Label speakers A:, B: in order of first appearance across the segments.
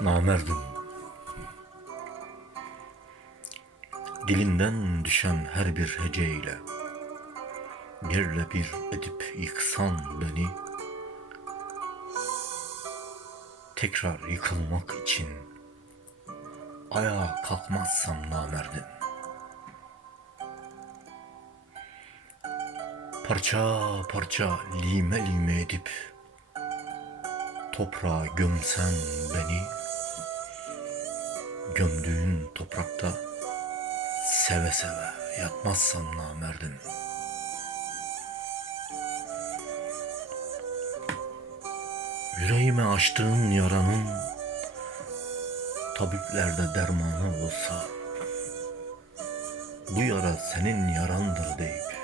A: Namerdim. Dilinden düşen her bir heceyle Yerle bir edip yıksan beni Tekrar yıkılmak için Ayağa kalkmazsam namerdim. Parça parça lime lime edip Toprağa gömsen beni Gömdüğün toprakta Seve seve yatmazsam namerdim. Yüreğime açtığın yaranın Tabiplerde dermanı olsa Bu yara senin yarandır deyip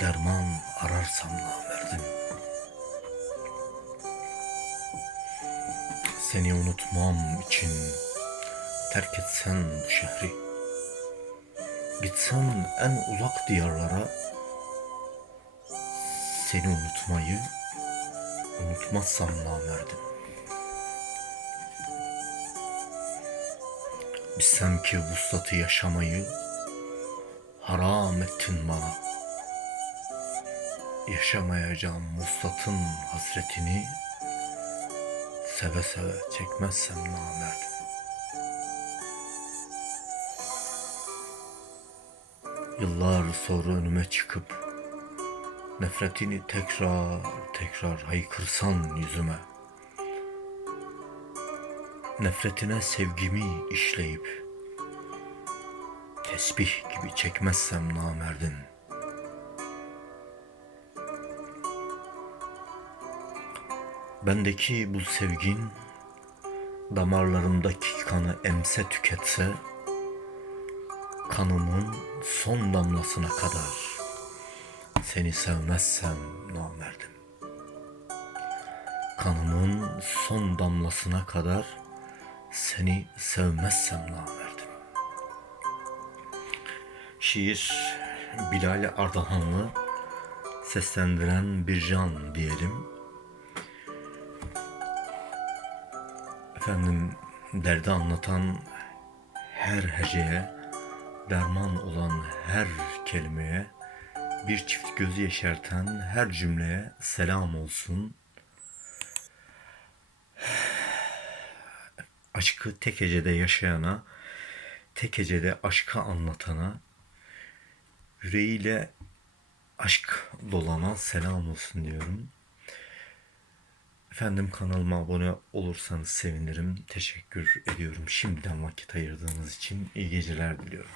A: Derman ararsam namerdim. Seni unutmam için. Terk etsen bu şehri. Gitsen en uzak diyarlara. Seni unutmayı unutmazsam namerdim. Bilsem ki vuslatı yaşamayı haram ettin bana. Yaşamayacağım vuslatın hasretini Seve seve çekmezsem namerdim Yıllar sonra önüme çıkıp Nefretini tekrar tekrar haykırsan yüzüme. Nefretine sevgimi işleyip Tesbih gibi çekmezsem namerdim Bendeki bu sevgin Damarlarımdaki kanı emse tüketse Kanımın son damlasına kadar Seni sevmezsem namerdim. Kanımın son damlasına kadar Seni sevmezsem namerdim. Şiir Bilal Ardahanlı Seslendiren bir can diyelim Efendim derdi anlatan her heceye, derman olan her kelimeye, bir çift gözü yeşerten her cümleye selam olsun. Aşkı tek hecede yaşayana, tek hecede aşkı anlatana, yüreğiyle aşk dolana selam olsun diyorum. Efendim kanalıma abone olursanız sevinirim. Teşekkür ediyorum. Şimdiden vakit ayırdığınız için iyi geceler diliyorum.